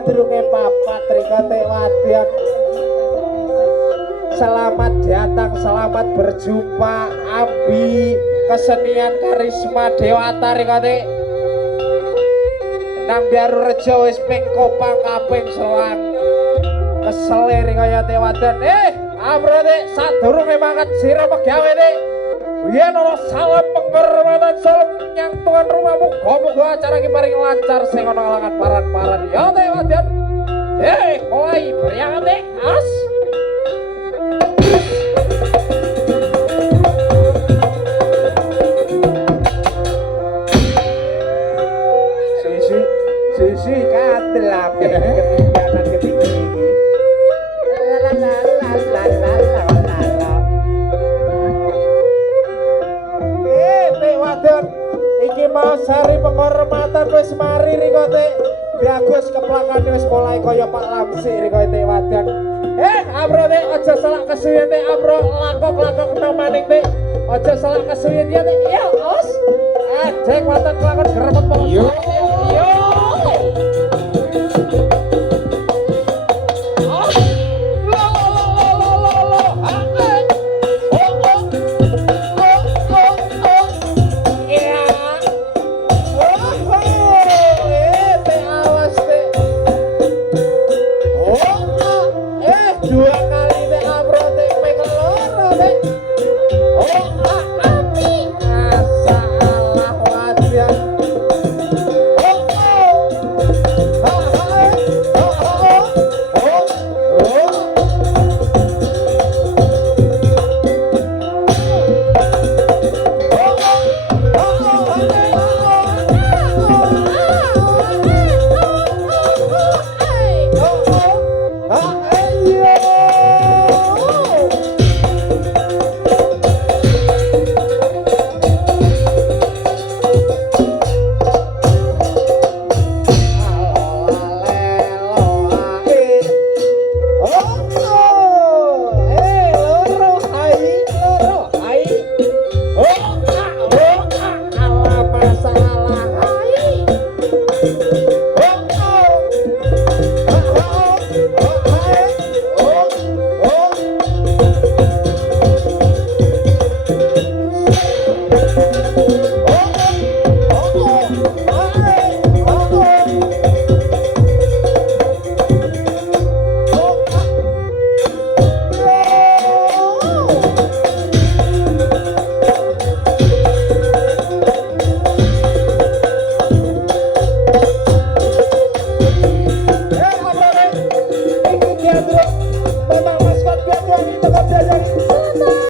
Durunge papat rikate wadyan. Selamat datang, selamat berjumpa Abi kesenian karisma Dewata rikate. Nang Biaru Rejo wis ping kopang kaping selang. Kesele rikate wadyan. Abrate sadurunge mangkat sira pegawe nek. Yen ana salam penghormatan salam nyang tuan rumah muga-muga acara iki paring lancar sing ana kalangan paran-paran ya te wadyan. Mulai beriangate as. Sisi katelap ketinggalan ketinggi. Iki mau sari penghormatan wis mari rikote. Bagus keplakan wis mulai kaya Pak Lamsi rikote wadan. Abro te aja salah kesuwen te abro lakok-lakok nang maning te. Aja salah kesuwen ya te. Ya, os. Ajeng wadan kelakon grepet pol. Yo. Teatro